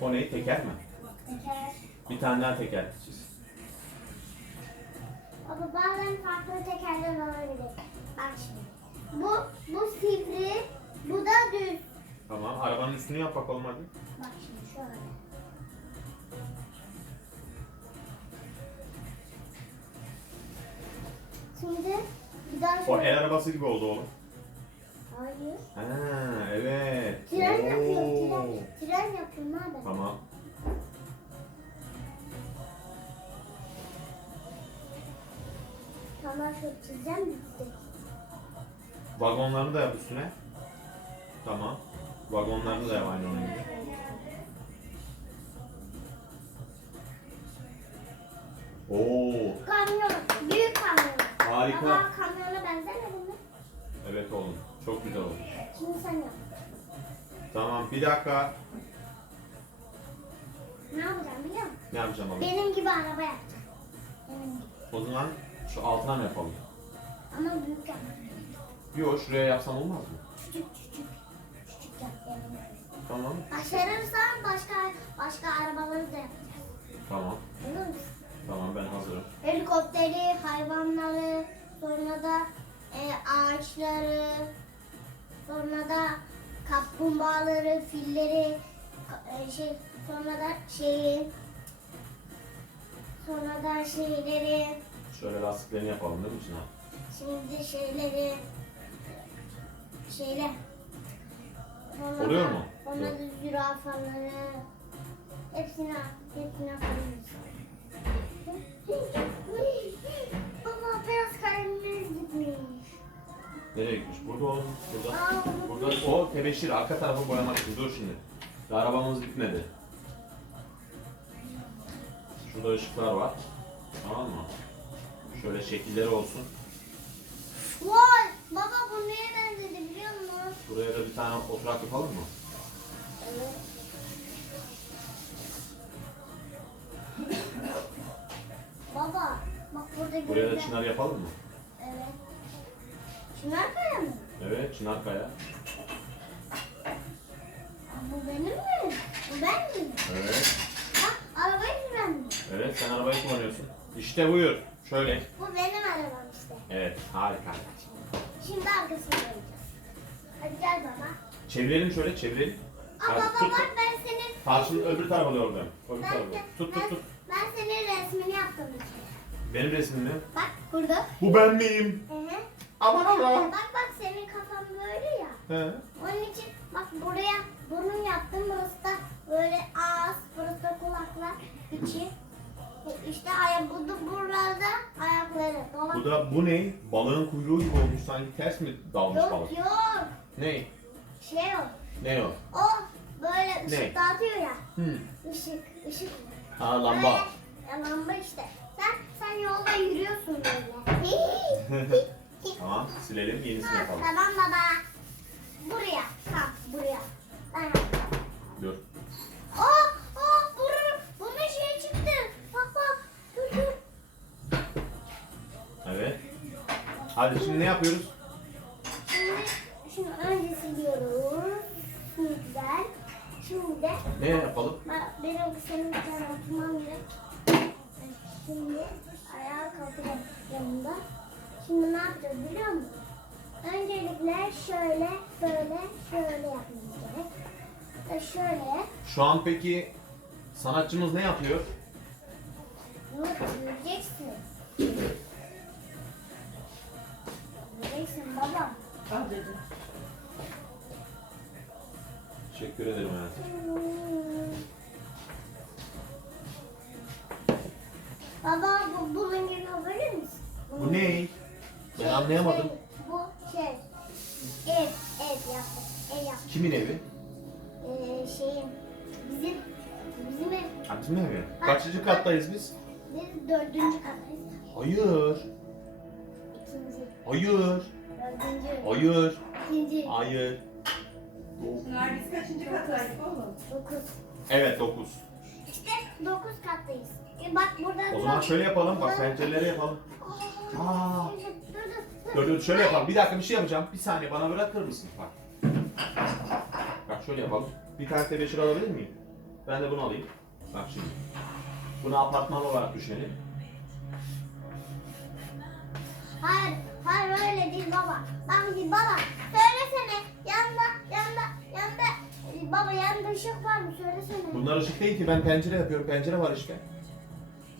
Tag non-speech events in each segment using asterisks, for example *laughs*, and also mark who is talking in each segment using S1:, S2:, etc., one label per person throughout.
S1: O ne? Teker mi?
S2: Teker.
S1: Bir tane daha teker çiz.
S2: Baba bazen farklı tekerler olabilir. Bak şimdi. Bu, bu sivri, bu da düz.
S1: Tamam. Arabanın üstünü yap bakalım hadi.
S2: Bak şimdi şöyle. Şimdi bir daha
S1: O
S2: şöyle.
S1: el arabası gibi oldu oğlum.
S2: Hayır.
S1: Ha evet.
S2: Tren
S1: Oo.
S2: yapıyor, tren. Tren yapıyor, ne haber?
S1: Tamam.
S2: Tamam şöyle çizeceğim bitti.
S1: Vagonlarını da yap üstüne. Tamam. Vagonlarını da yap aynı onun gibi. Oo,
S2: Kamyon, büyük kamyon.
S1: harika.
S2: Baba
S1: Çok güzel oldu.
S2: Şimdi sen yap.
S1: Tamam bir dakika.
S2: Ne yapacağım biliyor musun?
S1: Ne yapacağım oğlum?
S2: Benim gibi araba yapacağım. Benim gibi.
S1: O zaman şu altına mı yapalım?
S2: Ama büyük yap.
S1: Yok şuraya yapsam olmaz mı?
S2: Küçük küçük. Küçük yap benim.
S1: Tamam.
S2: Başarırsan başka başka arabaları da yapacağız.
S1: Tamam.
S2: Olur musun?
S1: Tamam ben hazırım.
S2: Helikopteri, hayvanları, sonra da e, ağaçları, sonra da kaplumbağaları, filleri, e, şey, sonra da şeyi, sonra da şeyleri,
S1: Şöyle lastiklerini yapalım değil mi Çınar?
S2: şimdi şeyleri, şeyler. Sonra
S1: Oluyor
S2: da,
S1: mu?
S2: Sonra da zürafaları, hepsini, hepsini koyuyoruz. Baba biraz kalemimiz gitmiş.
S1: Nereye gitmiş? Burada oğlum. Burada. Burada o tebeşir arka tarafı boyamak için. Dur şimdi. Daha arabamız bitmedi. Şurada ışıklar var. Tamam mı? Şöyle şekilleri olsun.
S2: Vay! Baba bu neye benzedi biliyor musun?
S1: Buraya da bir tane oturak yapalım mı?
S2: Evet. Baba bak burada
S1: Buraya da
S2: gözler-
S1: çınar yapalım mı?
S2: Çınar kaya mı?
S1: Evet, çınar kaya.
S2: Bu benim mi? Bu ben mi?
S1: Evet.
S2: Bak arabayı mi?
S1: Evet, sen arabayı kullanıyorsun. İşte buyur. Şöyle.
S2: Bu benim arabam işte.
S1: Evet, harika.
S2: Şimdi arkasını koyacağız. Hadi gel baba.
S1: Çevirelim şöyle, çevirelim.
S2: Aa baba
S1: tut,
S2: bak ben senin...
S1: Tarçın öbür tarafa doğru dön. Öbür
S2: Ben,
S1: tarafa doğru. Tut,
S2: ben,
S1: tut, tut.
S2: ben senin resmini yaptım işte.
S1: Benim resmim mi?
S2: Bak burada.
S1: Bu ben miyim?
S2: Hı hı.
S1: Aman Allah.
S2: Bak bak senin kafan böyle ya.
S1: He.
S2: Onun için bak buraya burun yaptım. Burası da böyle ağız, burası da kulaklar, içi. İşte ayak, bu da buralarda ayakları. Dolap.
S1: Bu da bu ne? Balığın kuyruğu gibi olmuş sanki ters mi dalmış
S2: Yok
S1: balık?
S2: yok.
S1: Ne?
S2: Şey o.
S1: Ne o?
S2: O böyle ışık dağıtıyor ya.
S1: Hı.
S2: Işık, ışık.
S1: Ha lamba.
S2: Böyle, ya lamba işte. Sen sen yolda yürüyorsun böyle. *laughs*
S1: tamam silelim yenisini
S2: Ha,
S1: yapalım.
S2: tamam baba. Buraya. Tamam buraya. Ben.
S1: Dur.
S2: Aa, aa, bunun, bunun şey çıktı. Bak bak. Dur dur.
S1: Evet. Hadi şimdi ne yapıyoruz?
S2: Şimdi şunu önce siliyoruz. Şimdi güzel. Şimdi de
S1: Ne yapalım?
S2: ben- benim senin bir tane oturmam gerek. Şimdi ayağa kalkacağım yanında. Şimdi ne yapacağız biliyor musun? Öncelikle şöyle, böyle, şöyle yapmamız gerek. Ve şöyle,
S1: Şu an peki sanatçımız ne yapıyor?
S2: bunu yiyeceksin. Yiyeceksin baba.
S3: Al dedim.
S1: Teşekkür ederim hayatım.
S2: Baba bu bunun gibi misin?
S1: Bu ne? Ben anlayamadım.
S2: Şey, bu şey. Ev, ev yaptım. Ev yaptım.
S1: Kimin evi?
S2: Ee, şeyin, bizim, bizim ev.
S1: Ha, bizim evi. Kaçıncı kattayız biz?
S2: Biz dördüncü kattayız.
S1: Hayır.
S2: İkinci,
S1: Hayır.
S2: dördüncü,
S1: Hayır.
S2: ikinci,
S1: Hayır.
S3: Çınar biz kaçıncı kattaydık oğlum?
S2: dokuz.
S1: Evet 9.
S2: İşte dokuz kattayız. E bak burada...
S1: O zaman şöyle yapalım. Bak pencereleri yapalım. Aa.
S2: Dur dur dur.
S1: Dur dur şöyle yapalım. Bir dakika bir şey yapacağım. Bir saniye bana bırakır mısın? Bak. Bak şöyle yapalım. Bir tane tebeşir alabilir miyim? Ben de bunu alayım. Bak şimdi. Bunu apartman olarak düşünelim.
S2: Hayır, hayır öyle değil baba. Bak şimdi baba, söylesene. Yanda, yanda, yanda. Baba yanda ışık var mı? Söylesene.
S1: Bunlar ışık değil ki ben pencere yapıyorum. Pencere var işte.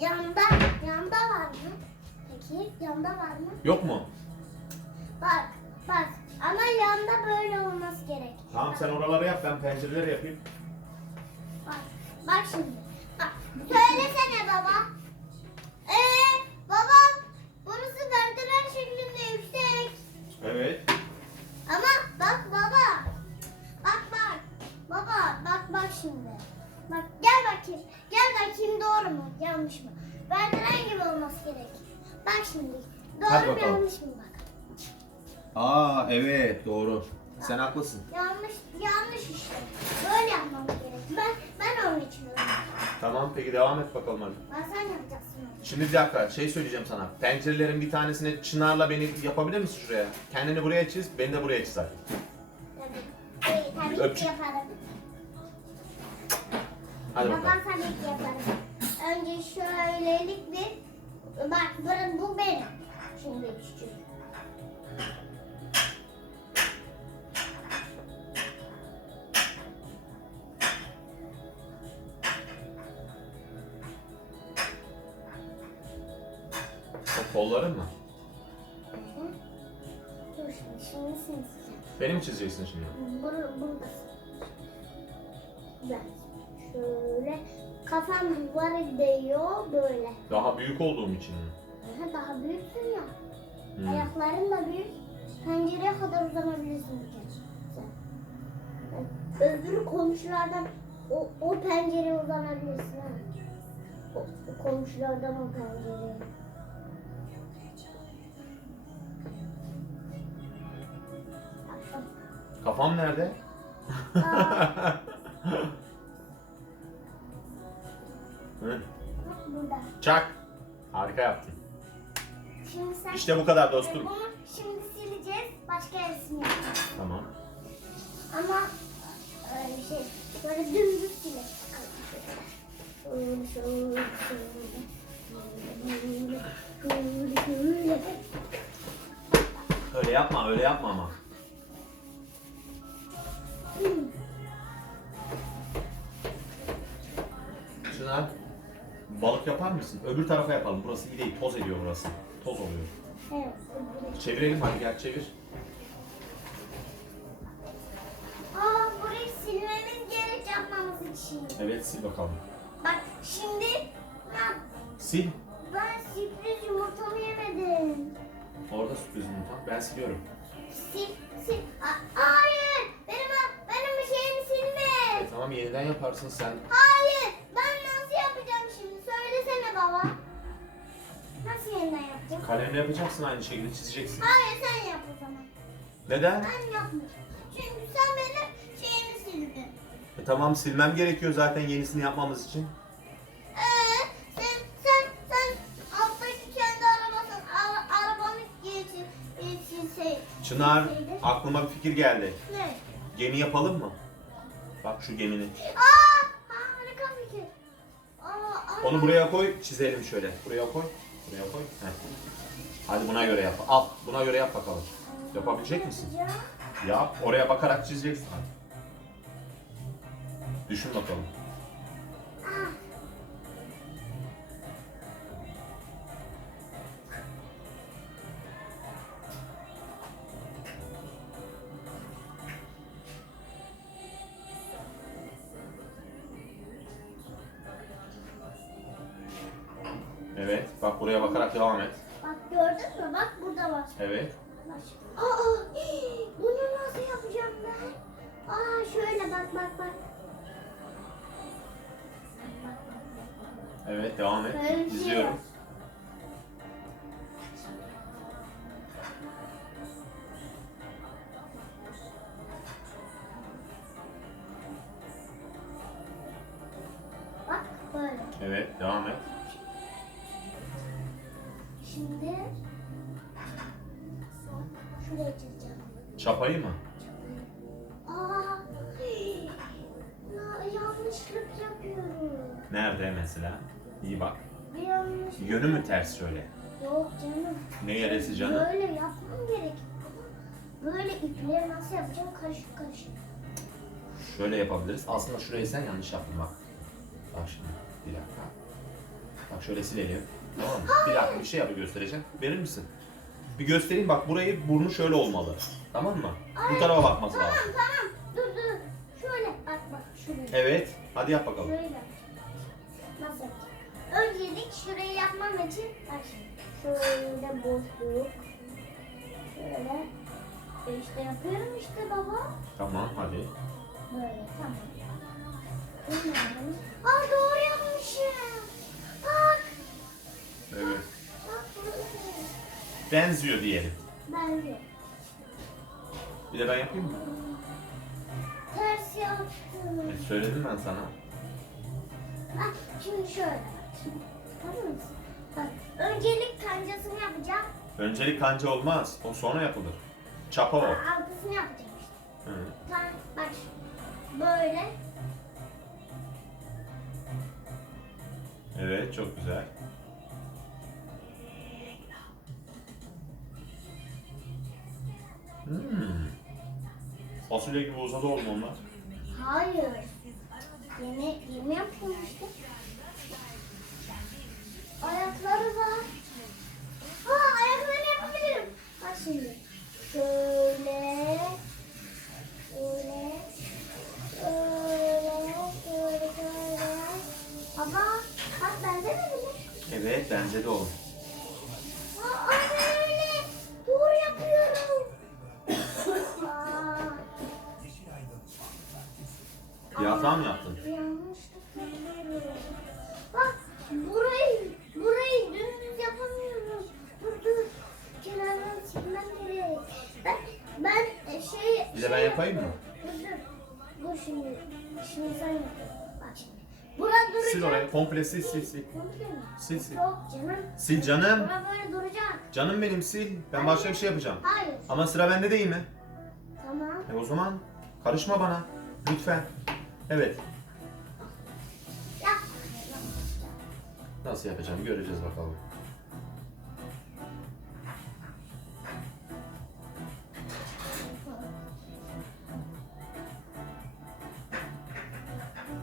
S2: Yanda, yanda var mı? Peki, yanda var mı?
S1: Yok mu?
S2: Bak, bak. Ama yanda böyle olması gerek.
S1: Tamam sen oraları yap ben pencereleri yapayım.
S2: Bak, bak şimdi. Bak, söylesene baba. Ee,
S1: Hadi
S2: Doğru mu
S1: bakalım.
S2: yanlış mı bak.
S1: Aa evet doğru. Sen haklısın.
S2: Yanlış yanlış işte. Böyle yapmamız gerek. Ben ben onun için öyle.
S1: Tamam peki devam et bakalım hadi.
S2: Ben sen yapacaksın onu.
S1: Şimdi bir dakika şey söyleyeceğim sana. Pencerelerin bir tanesini çınarla beni yapabilir misin şuraya? Kendini buraya çiz, beni de buraya çiz hadi.
S2: Tabii. Ee, tabii ki
S1: Öpücük.
S2: yaparım.
S1: Hadi
S2: Babam
S1: bakalım.
S2: tabii ki yaparım. Önce şöylelik bir... Bak bu, bu benim. Şimdi küçük.
S1: O kolların mı?
S2: Dur şimdi, şimdi seni çizeceğim.
S1: Beni mi çizeceksin şimdi?
S2: Bur buradasın. Ben şöyle kafam duvara değiyor böyle.
S1: Daha büyük olduğum için mi?
S2: Aha, daha büyüksün ya.
S1: Hmm.
S2: Ayakların da büyük. Pencereye kadar uzanabilirsin bir kere. Sen. Öbür komşulardan o, o pencereye uzanabilirsin ha. O, o komşulardan o pencereye.
S1: Kafam nerede? *laughs* Hı?
S2: burada.
S1: Çak. Harika yaptın.
S2: Şimdi sen
S1: İşte bu kadar dostum.
S2: bunu şimdi sileceğiz. Başka resim yapacağız.
S1: Tamam.
S2: Ama öyle şey böyle dümdüz silelim. Şöyle şöyle şöyle. Şöyle şöyle.
S1: Öyle yapma, öyle yapma ama. Çınar, balık yapar mısın? Öbür tarafa yapalım. Burası iyi değil. Toz ediyor burası. Toz oluyor.
S2: Evet.
S1: Çevirelim hadi gel çevir.
S2: Aa burayı silmemiz gerek yapmamız için.
S1: Evet sil bakalım.
S2: Bak şimdi ya,
S1: Sil.
S2: ben sürpriz yumurtamı yemedim.
S1: Orada sürpriz yumurta. Ben siliyorum.
S2: Sil sil. Aa, hayır. Benim benim şeyimi silme.
S1: E, tamam yeniden yaparsın sen.
S2: Hayır. Yeniden yapacağım?
S1: Kalemle yapacaksın aynı şekilde çizeceksin.
S2: Hayır sen yap o zaman.
S1: Neden?
S2: Ben yapmayacağım. Çünkü sen benim şeyimi sildin.
S1: E, tamam silmem gerekiyor zaten yenisini yapmamız için.
S2: Ee, sen sen sen alttaki kendi arabasın ara, arabanı geçin silseydin.
S1: Çınar aklıma bir fikir geldi.
S2: Ne?
S1: Gemi yapalım mı? Bak şu gemini.
S2: Aa, harika fikir. Aa, aa.
S1: Onu buraya koy, çizelim şöyle. Buraya koy. Buraya koy. Heh. Hadi buna göre yap. Al, buna göre yap bakalım. Yapabilecek misin? Yap, oraya bakarak çizeceksin. Hadi. Düşün bakalım. Devam et.
S2: Bak gördün mü? Bak burada var.
S1: Evet.
S2: Aa, *gasps* bunu nasıl yapacağım ben? Aa, şöyle bak bak bak.
S1: Evet, devam et.
S2: Böyle bir şey
S1: İzliyorum.
S2: var. Bak böyle.
S1: Evet, devam et.
S2: Şimdi şuraya çizeceğim.
S1: Çapayı mı?
S2: Aa, ya- yanlışlık yapıyorum.
S1: Nerede mesela? İyi bak.
S2: Bir yanlış.
S1: Yönü mü ters şöyle?
S2: Yok canım.
S1: Ne yarası canım?
S2: Böyle yapmam gerek. Böyle ipleri nasıl yapacağım karışık karışık.
S1: Şöyle yapabiliriz. Aslında şurayı sen yanlış yaptın bak. Bak şimdi. Bir dakika. Bak şöyle silelim. Tamam mı? Bir dakika bir şey yapıp göstereceğim. Verir misin? Bir göstereyim bak burayı burnu şöyle olmalı. Tamam mı? Bu tarafa bakması
S2: Tamam
S1: lazım.
S2: tamam. Dur dur. Şöyle bak bak şuraya.
S1: Evet. Hadi yap bakalım.
S2: Şöyle. Nasıl? Öncelik şurayı yapmam için bak şimdi. Şöyle boşluk. Şöyle. E işte yapıyorum işte baba.
S1: Tamam hadi.
S2: Böyle tamam. Yapalım. Aa doğru yapmışım. Bak.
S1: Evet.
S2: Bak böyle.
S1: Benziyor diyelim.
S2: Bence.
S1: Bir de ben yapayım mı?
S2: Ters yaptım.
S1: E, söyledim ben sana.
S2: Bak şimdi şöyle. Tamam mısın? Bak öncelik kancasını yapacağım.
S1: Öncelik kanca olmaz. O sonra yapılır. Çapa o.
S2: Altısını yapacağım işte.
S1: Hı.
S2: Tamam bak böyle.
S1: Evet çok güzel. Fasulye gibi uzadı oğlum onlar.
S2: Hayır. Yeme, yeme yapıyorum işte. Ayakları var. Ha ayaklarını yapabilirim. Bak şimdi. Şöyle. Şöyle. Şöyle. Şöyle. Şöyle. Baba bak benzemedi mi?
S1: Evet bence de oğlum. Hata mı yaptın?
S2: yanlışlık yapıyorum. Bak burayı, burayı dümdüz yapamıyoruz. Dur dur. Kenardan silmem gerek. Ben, ben e, şey...
S1: Bir de ben
S2: şey
S1: yapayım mı?
S2: Dur dur. Şimdi. Şimdi sen yap. Bak şimdi. Bura duracak.
S1: Sil orayı. Komple sil sil sil.
S2: Komple mi?
S1: Sil sil.
S2: Yok canım.
S1: Sil canım.
S2: Bura böyle duracak.
S1: Canım benim sil. Ben başka bir şey yapacağım.
S2: Hayır.
S1: Ama sıra bende değil mi?
S2: Tamam.
S1: E o zaman karışma bana. Lütfen. Evet. Nasıl yapacağımı göreceğiz bakalım.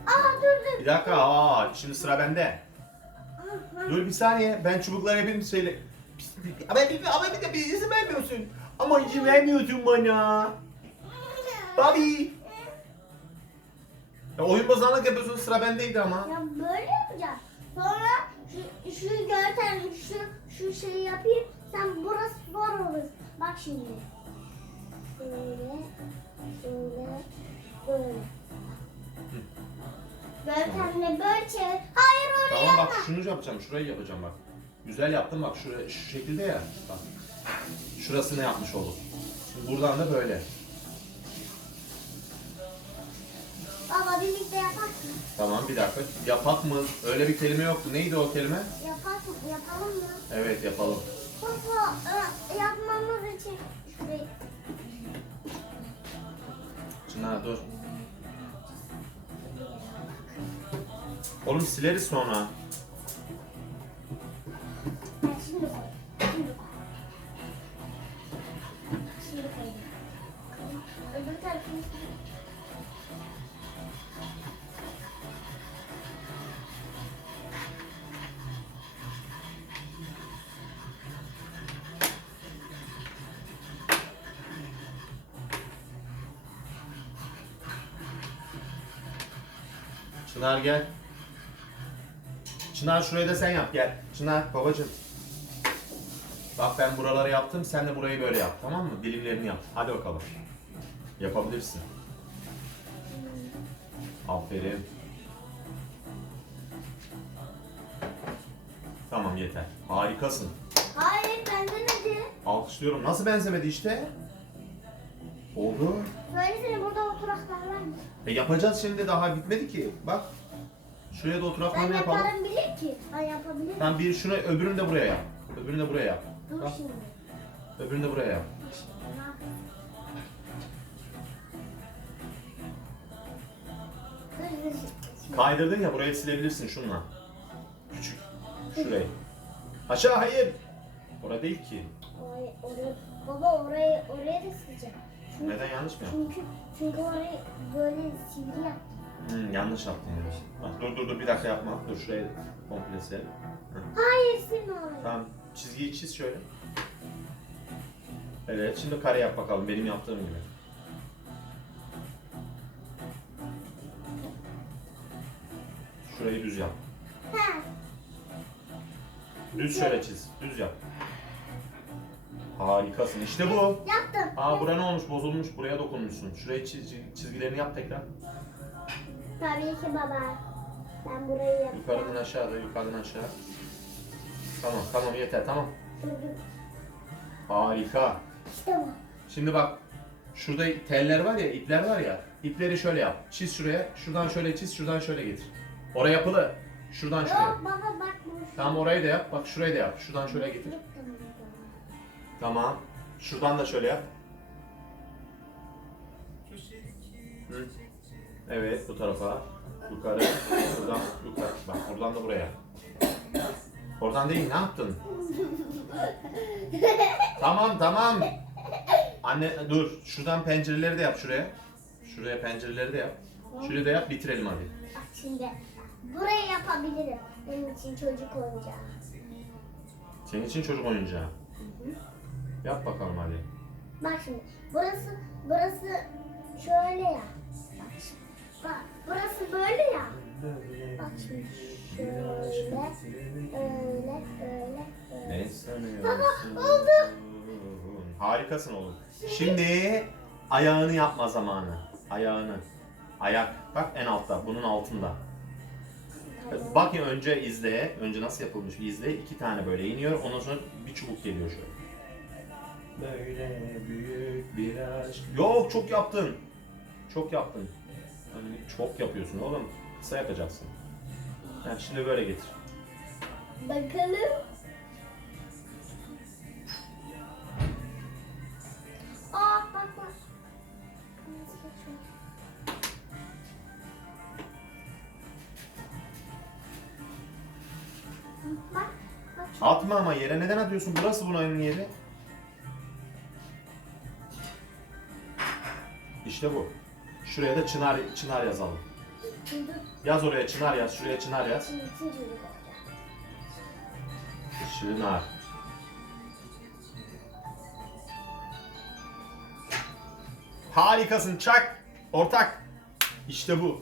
S2: Aa dur dur.
S1: Bir dakika. Aa, şimdi sıra bende. Dur bir saniye. Ben çubukları yapayım söyle. Ama bir, ama bir de bir izin vermiyorsun. Ama izin vermiyorsun bana. Bobby. Ya oyun bozanlık yapıyorsun sıra bendeydi ama.
S2: Ya böyle yapacağız. Sonra şu, şu görten şu şu şeyi yapayım. Sen burası zor olur. Bak şimdi. Şöyle, şöyle, böyle. Görtemle böyle çevir. Hayır oraya
S1: Tamam bak
S2: yapma.
S1: şunu yapacağım. Şurayı yapacağım bak. Güzel yaptım bak şuraya, şu şekilde ya. Bak. Şurasını yapmış olduk. Şimdi buradan da böyle.
S2: Baba birlikte yapak mı?
S1: Tamam bir dakika. Yapak mı? Öyle bir kelime yoktu. Neydi o kelime?
S2: Yapak mı? Yapalım mı?
S1: Evet yapalım.
S2: Baba e, yapmamız için şurayı.
S1: Çınar dur. Oğlum sileriz sonra. Çınar gel. Çınar şurayı da sen yap gel. Çınar babacığım. Bak ben buraları yaptım sen de burayı böyle yap tamam mı? Dilimlerini yap. Hadi bakalım. Yapabilirsin. Aferin. Tamam yeter. Harikasın.
S2: Hayır benzemedi.
S1: Alkışlıyorum. Nasıl benzemedi işte? Oldu.
S2: Söylesene burada oturaklar var mı?
S1: E yapacağız şimdi daha bitmedi ki. Bak. Şuraya da
S2: Ben
S1: oturaklarını yapalım.
S2: yaparım bilir ki. Ben yapabilirim.
S1: Tamam bir şunu öbürünü de buraya yap. Öbürünü de buraya yap.
S2: Dur
S1: Bak,
S2: şimdi.
S1: öbürünü de buraya yap.
S2: Bak şimdi ne yapayım? Dur dur.
S1: Kaydırdın ya burayı silebilirsin şunla. Küçük. Şurayı. Aşağı hayır. Orada değil ki.
S2: Orayı, orayı, baba orayı oraya da sileceğim. Çünkü,
S1: Neden yanlış mı
S2: çünkü, çünkü orayı böyle sivri yap.
S1: Hmm, yanlış yaptın yani. Bak, dur dur dur bir dakika yapma. Dur şurayı komple sil.
S2: Hayır silme orayı.
S1: Tamam. Çizgiyi çiz şöyle. Evet şimdi kare yap bakalım benim yaptığım gibi. Şurayı düz yap.
S2: Ha,
S1: Düz şöyle çiz. Düz yap. Harikasın. İşte bu.
S2: yaptım.
S1: Aa bura ne olmuş? Bozulmuş. Buraya dokunmuşsun. Şurayı çiz- çizgilerini yap tekrar.
S2: Tabii ki baba. Ben burayı yapacağım.
S1: Yukarıdan aşağıda, yukarıdan aşağı. Tamam, tamam yeter, tamam. Harika.
S2: İşte bu.
S1: Şimdi bak, şurada teller var ya, ipler var ya. İpleri şöyle yap. Çiz şuraya, şuradan şöyle çiz, şuradan şöyle getir. Oraya yapılı. Şuradan şuraya.
S2: Yok baba bak bu.
S1: Tamam orayı da yap, bak şurayı da yap. Şuradan şöyle getir. Tamam. Şuradan da şöyle yap. Hı. Evet, bu tarafa. Yukarı, buradan, yukarı. Bak buradan da buraya. Oradan değil, ne yaptın? tamam, tamam. Anne dur, şuradan pencereleri de yap şuraya. Şuraya pencereleri de yap. Şuraya da yap, bitirelim hadi.
S2: Bak şimdi. Burayı yapabilirim. Benim için çocuk oyuncağı.
S1: Senin için çocuk oyuncağı. Yap bakalım hadi.
S2: Bak şimdi. Burası burası şöyle ya. Bak şimdi. Bak burası böyle ya. Bak şimdi. Şöyle. Öyle. Öyle.
S1: Ne?
S2: Baba, oldu.
S1: Harikasın oğlum. Şimdi ayağını yapma zamanı. Ayağını. Ayak. Bak en altta. Bunun altında. Bak ya önce izle. Önce nasıl yapılmış bir izle. İki tane böyle iniyor. Ondan sonra bir çubuk geliyor şöyle. Böyle büyük bir aşk. Yok çok yaptın. Çok yaptın. Hani çok yapıyorsun oğlum. Kısa yapacaksın. Ha, şimdi böyle getir.
S2: Bakalım. Aa bak bak. Bak. Bak.
S1: Atma ama yere. Neden atıyorsun? Burası bunun yeri. İşte bu. Şuraya da çınar çınar yazalım. Yaz oraya çınar yaz. Şuraya çınar yaz. Çınar. Harikasın çak. Ortak. İşte bu.